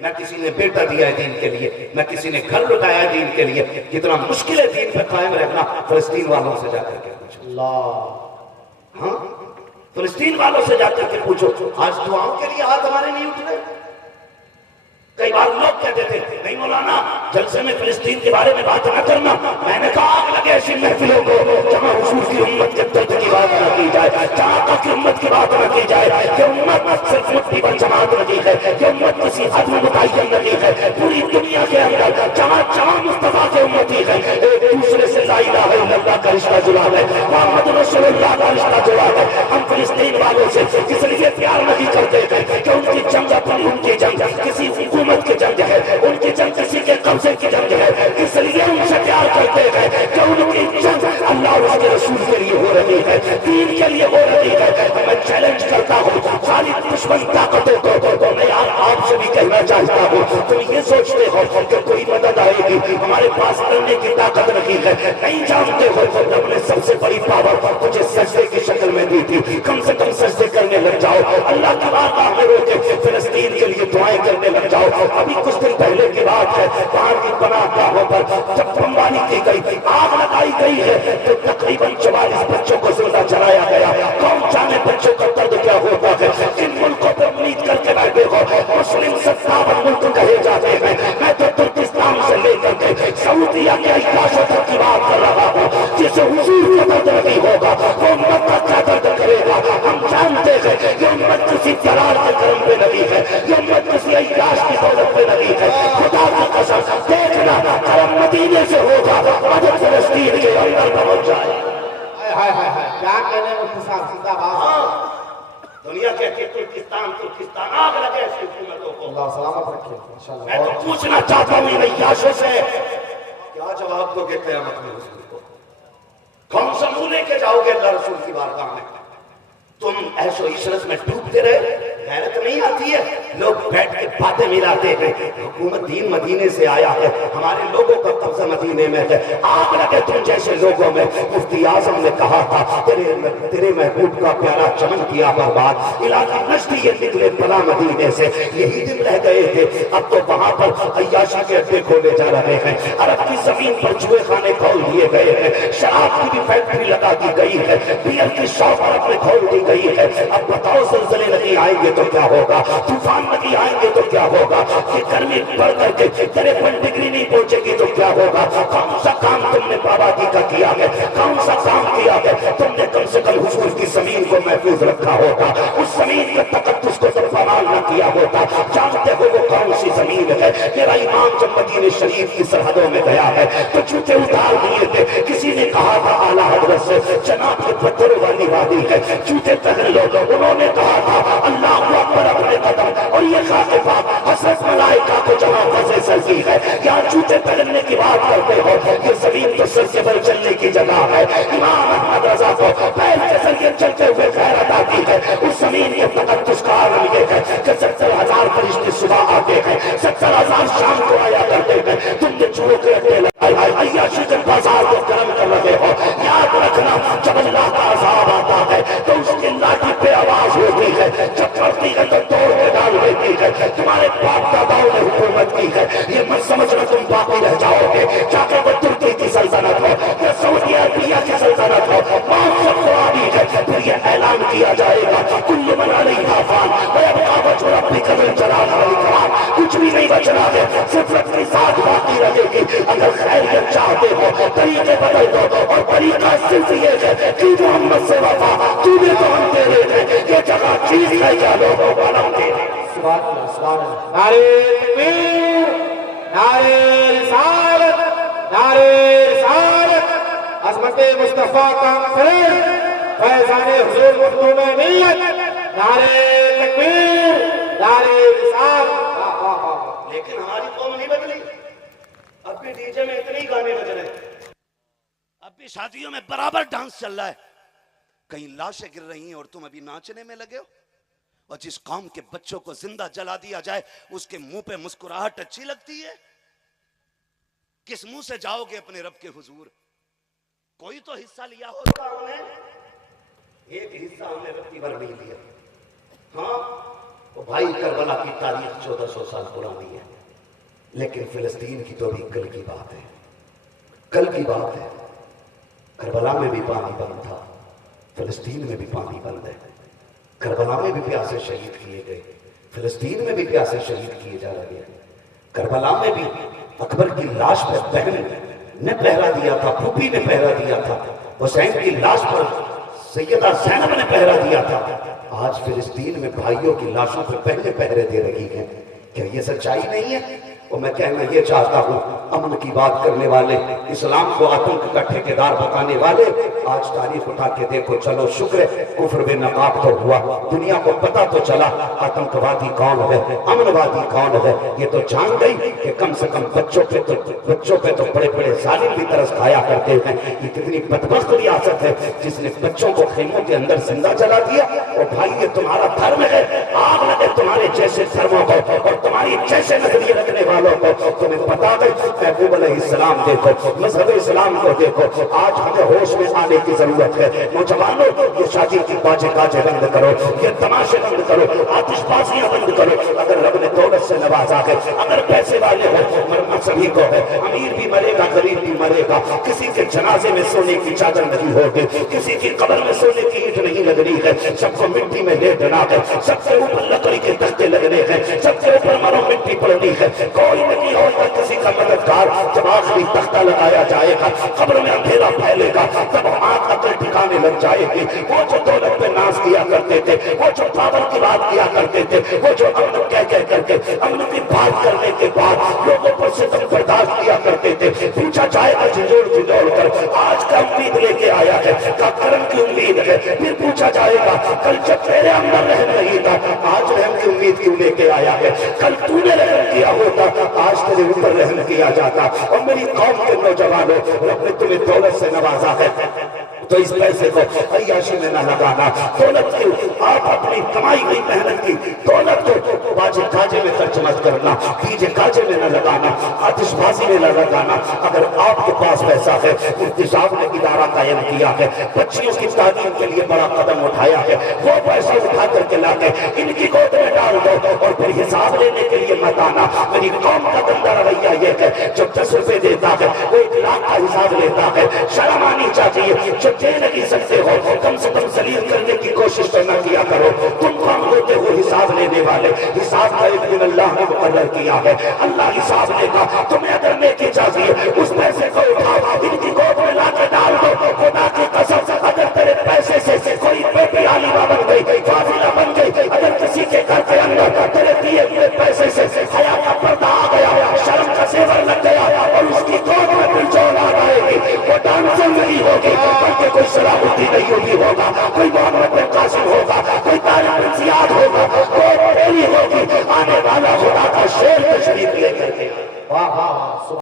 نہ کسی نے بیٹا دیا ہے دین کے لیے، نہ کسی نے گھر لٹایا ہے دین کے لیے. کتنا مشکل ہے دین پہ قائم رہنا. فلسطین والوں سے جا کر کے پوچھو. اللہ، ہاں فلسطین والوں سے جا کر کے پوچھو. آج دعاؤں کے لیے ہاتھ ہمارے نہیں اٹھ رہے. کئی بار لوگ کہتے تھے نہیں مولانا جلسے میں فلسطین کے بارے میں بات نہ کرنا. میں نے کہا آگ لگے ایسی محفلوں کو جہاں حضور کی امت کے درد کی بات نہ کی جائے، جہاں تک کی امت کی بات نہ کی جائے. کہ امت صرف مٹھی پر جماعت نہیں ہے، کہ امت کسی حد میں متعین نہیں ہے. پوری دنیا کے اندر جہاں جہاں مصطفیٰ کے امتی ہے، ایک دوسرے سے لا الہ الا اللہ کا رشتہ جڑا ہے، محمد رسول اللہ کا رشتہ جڑا ہے. ہم فلسطین والوں سے اس لیے پیار نہیں کرتے کہ ان کی جنگ اپنی، ان کی جنگ کسی حکومت کی جنگ ہے، ان کی جنگ کسی کے قبضے کی جنگ ہے. اس لیے ان سے پیار کرتے ہیں کہ ان کی جنگ اللہ اور اس کے رسول کے لیے ہو رہی ہے، دین کے لیے ہو رہی ہے. میں چیلنج کرتا ہوں ساری دشمن طاقتوں کو. میں یار آپ سے بھی کہنا چاہتا ہوں، تم یہ سوچتے ہو کہ کوئی مدد آئے گی، ہمارے پاس لڑنے کی طاقت نہیں ہے. نہیں جانتے ہو رب نے سب سے بڑی پاور مجھے سجدے کی شکل میں دی تھی. کم سے کم سجدے کرنے لگ جاؤ، اللہ کی بارگاہ میں رو کے فلسطین کے لیے دعائیں کرنے لگ جاؤ. ابھی کچھ دن پہلے کی بات ہے، وہاں کی پناہ گاہوں پر جب بمباری کی گئی، آگ لگائی گئی ہے، تو تقریباً 44 بچوں کو زندہ جلایا گیا. کون جانے بچوں کا درد کیا ہوتا ہے. جن ملکوں پر امید کر کے بیٹھے ہو، مسلم 57 ملک کہے جاتے ہیں. میں تو ترکستان سے لے کر کے سعودیہ کے عیاشوں تک کی بات کر رہا ہوں. جسے حضور کا درد نہیں ہوگا وہ امت کا کیا درد کرے گا. ہم جانتے ہیں کہ امت کسی جلال کے کرم پہ نہیں ہے، یہ امت کسی عیاش کی دولت پہ نہیں ہے. خدا کی قسم دیکھنا کرم مدینے سے ہوگا، مدد فلسطین کے اندر پہنچ جائے. کیا کہنے مفتی صاحب، سیدھا بات. دنیا کہتی ہے ترکستان ترکستان، آگ لگے ایسی حکومتوں کو. اللہ سلامت رکھے انشاءاللہ. میں تو پوچھنا چاہتا ہوں ان عیاشوں سے کیا جواب دو گے قیامت میں حضور کو؟ کون سا منہ لے کے جاؤ گے اللہ رسول کی بارگاہ میں؟ تم ایسو عشرت میں ڈوبتے رہے، غیرت نہیں آتی ہے. لوگ بیٹھ کے باتیں ملاتے ہیں، حکومت دین مدینے سے آیا ہے، ہمارے لوگوں کا قبضہ مدینے میں ہے. آگ لگے تم جیسے لوگوں میں. مفتی اعظم نے کہا تھا تیرے محبوب کا پیارا چمن کیا برباد، علاقہ نشتی یہ نکلے بلا مدینے سے. یہی دن رہ گئے تھے، اب تو وہاں پر عیاشی کے اڈے کھولے جا رہے ہیں. عرب کی زمین پر جوئے خانے کھول دیے گئے ہیں، شراب کی بھی فیکٹری لگا دی گئی ہے، بیئر کی شاپ عرب میں کھول دی گئی ہے. اب بتاؤ زلزلے نہیں آئیں گے تو کیا ہوگا، طوفان نہیں آئیں گے تو کیا ہوگا، یہ گرمی بڑھ کر کے 53 ڈگری نہیں پہنچے گی تو کیا ہوگا. کون سا کام تم نے بابادی کا کیا ہے، کون سا کام کیا ہے. تم نے کم سے کم حضور کی زمین کو محفوظ رکھا ہوتا، اس زمین کے تقدس کو جب فعال نہ کیا ہوتا. جانتے ہو وہ کون سی زمین ہے. میرا امام جب مدینہ شریف کی سرحدوں میں گیا ہے تو جوتے اتار دیے تھے. کسی نے کہا تھا اعلیٰ حضرت سے جناب کے پتھروں والی وادی ہے، جوتے پہن لو. انہوں نے کہا تھا اللہ اکبر اپنے قدم، اور یہ خاطفہ حضرت ملائکہ کو جہاں وضع سرزی ہے. یہاں جوتے پہننے کی بات کرتے ہو، یہ زمین تو سر سے بڑھ چلنے کی جگہ ہے. امام احمد رضا کو پیر کے ذریعے چلتے ہوئے خیرات آتی ہے. اس زمین کے تقدس کا عالم یہ ہے کہ 70,000 فرشتے صبح آتے ہیں، 70,000 شام کو آیا کرتے ہیں. تم نے چوہوں کے اڈے لگائے، عیاشی کے بازار کو گرم کر رہے ہو. یاد رکھنا جب اللہ کا عذاب آتا ہے تو اس کی لاٹھی پہ آواز ہوتی ہے، جب پڑتی ہے تو توڑ کے ڈال دیتی ہے. تمہارے باپ داداؤں نے حکومت کی ہے، یہ مت سمجھنا تم باقی رہ جاؤ گے. چاہے وہ ترکی کی سلطنت ہو یا سعودی عربیہ کی سلطنت ہو، موت سب کو آنی ہے. پھر یہ اعلان کیا جائے گا کل من علیہا فان ویبقی وجہ ربک ذو الجلال والاکرام. کچھ بھی نہیں بچنا ہے، صرف رب کی ذات باقی رہے گی. اگر خیریت چاہتے ہو طریقے بدل دو، اور طریقہ صرف یہ ہے کہ محمد سے وفا تمہیں تو ہم دے رہے ہیں. یہ جگہ چیز ہے کیا لوگوں کو ہم دے رہے ہیں. سبحان اللہ سبحان اللہ. نعرہ تکبیر، نعرہ رسالت، نعرہ رسالت. عظمت مصطفیٰ کانفرنس فیضان حضور مخدومیت. نعرہ تکبیر، نعرہ رسالت. لیکن ہماری قوم نہیں بدلی. اب بھی ڈی جے میں اتنے ہی گانے بج رہے ہیں، اب بھی شادیوں میں برابر ڈانس چل رہا ہے. کہیں لاشیں گر رہی ہیں اور تم ابھی ناچنے میں لگے ہو. اور جس قوم کے بچوں کو زندہ جلا دیا جائے اس کے منہ پہ مسکراہٹ اچھی لگتی ہے. کس منہ سے جاؤ گے اپنے رب کے حضور؟ کوئی تو حصہ لیا ہوگا ہم نے، ایک حصہ ہم نے رب کی بر نہیں لیا. ہاں تو بھائی کربلا کی تاریخ 1400 سال پرانی ہے، لیکن فلسطین کی تو بھی کل کی بات ہے، کل کی بات ہے۔ کربلا میں بھی پانی بند تھا، فلسطین میں بھی پانی بند ہے۔ کربلا میں بھی پیاسے شہید کیے گئے، فلسطین میں بھی پیاسے شہید کیے جا رہے ہیں۔ کربلا میں بھی اکبر کی لاش پر بہن نے پہرا دیا تھا، پھوپھی نے پہرا دیا تھا، حسین کی لاش پر سیدہ زینب نے پہرا دیا تھا۔ آج فلسطین میں بھائیوں کی لاشوں پہ بہنیں پہرے دے رہی ہیں۔ کیا یہ سچائی نہیں ہے؟ اور میں کہنا یہ چاہتا ہوں، امن کی بات کرنے والے، اسلام کو آتنک کا ٹھیکیدار بتانے والے، آج تاریخ اٹھا کے دیکھو، چلو شکر ہے کفر بے نقاب تو ہوا، دنیا کو پتا تو چلا آتنک وادی کون ہے، امن وادی کون ہے۔ یہ تو جان گئی کہ کم سے کم بچوں پہ تو بڑے بڑے ظالم بھی ترس کھایا کرتے ہیں۔ یہ کتنی بدبخت ریاست ہے جس نے بچوں کو خیموں کے اندر زندہ جلا دیا۔ اور بھائی یہ تمہارا دھرم ہے، آگ لگے تمہارے جیسے دھرموں کو اور تمہاری جیسے نظریے رکھنے والوں کو۔ تمہیں پتا ہے محبوب علیہ السلام دیکھو، مذہب اسلام کو دیکھو، آج ہمیں ہوش میں آنے کی ضرورت ہے۔ نوجوانوں یہ شادی کی باجے گاجے بند کرو، یہ تماشے بند کرو، آتش بازیاں بند کرو۔ اگر رب نے دولت سے نوازا ہے، اگر پیسے والے ہو، مرنا سبھی کو ہے، امیر بھی مرے گا غریب بھی مرے گا۔ کسی کے جنازے میں سونے کی چادر نہیں ہوگی، کسی کی قبر میں سونے کی اینٹ نہیں لگنی ہے، سب کو مٹی میں لے ڈنا ہے، سب کے اوپر لکڑی کے تختے لگنے ہیں، سب کے اوپر مرو مٹی پڑنی ہے۔ کوئی نہیں ہوگا کسی کا مددگار۔ جب آخری تختہ لگایا جائے گا، قبر میں اندھیرا پھیلے گا، تب آنکھ عقل ٹھکانے لگ جائے گی۔ وہ جو دولت پہ ناز کیا کرتے تھے، وہ جو پاور کی بات کیا کرتے تھے، وہ جو امن کہہ کر کے امن کی بات کرنے کے بعد لوگوں پر ستم برداشت کیا کرتے تھے، پوچھا جائے گا جھنجھوڑ جھنجھوڑ کر آج کا امید لے کے آیا ہے، کا کرم کی امید ہے۔ پھر پوچھا جائے گا کل جب تیرے اندر رحم نہیں تھا، آج رحم کی امید کیوں لے کے آیا ہے؟ کل تو نے رحم کیا ہوتا، آج تیرے اوپر رحم کیا جاتا۔ اور میری قوم کے نوجوانوں، رب نے تمہیں دولت سے نوازا ہے تو اس پیسے کو عیاشی میں نہ لگانا۔ دولت کی آپ اپنی کمائی ہوئی محنت کی دولت کو باجے کاجے میں خرچ مت کرنا، کیجے کاجے میں نہ لگانا، آتش بازی میں نہ لگانا۔ اگر آپ کے پاس پیسہ ہے، انتظام نے ادارہ قائم کیا ہے، بچیوں کی تعلیم کے لیے بڑا قدم اٹھایا ہے، وہ پیسہ اٹھا کر کے لا کے ان کی گود میں ڈال دو اور پھر حساب لینے کے لیے مت آنا۔ میری قوم کا گندا رویہ یہ ہے، جو 10 روپے دیتا ہے وہ 1 لاکھ کا حساب لیتا ہے۔ شرم آنی چاہیے، جو دے نہیں سکتے ہو کم سے کم ذلیل کرنے کی کوشش تو نہ کیا کرو۔ تم کون ہوتے ہو حساب لینے والے؟ حساب کا ایک دن اللہ نے مقرر کیا ہے، اللہ حساب لے گا۔ تمہیں اگر نیکی چاہیے اس پیسے کو اٹھاؤ، ان کی گود میں لا کے ڈال دو۔ خدا کی قسم اگر تیرے پیسے سے کوئی بیٹی عالمہ بن گئی، فاضلہ بن گئی، اگر کسی کے گھر کے اندر تیرے دیے ہوئے پیسے سے حیا کا پردہ آ گیا، شرم کا زیور لگ گیا اور اس کی گود میں کوئی اولاد آئے گی، وہ ڈانسر نہیں ہوگی بلکہ کوئی صلاح الدین ایوبی ہوگا، کوئی محمد بن قاسم ہوگا، کوئی طارق بن زیاد ہوگا، وہ تیری ہوگی۔ آنے والا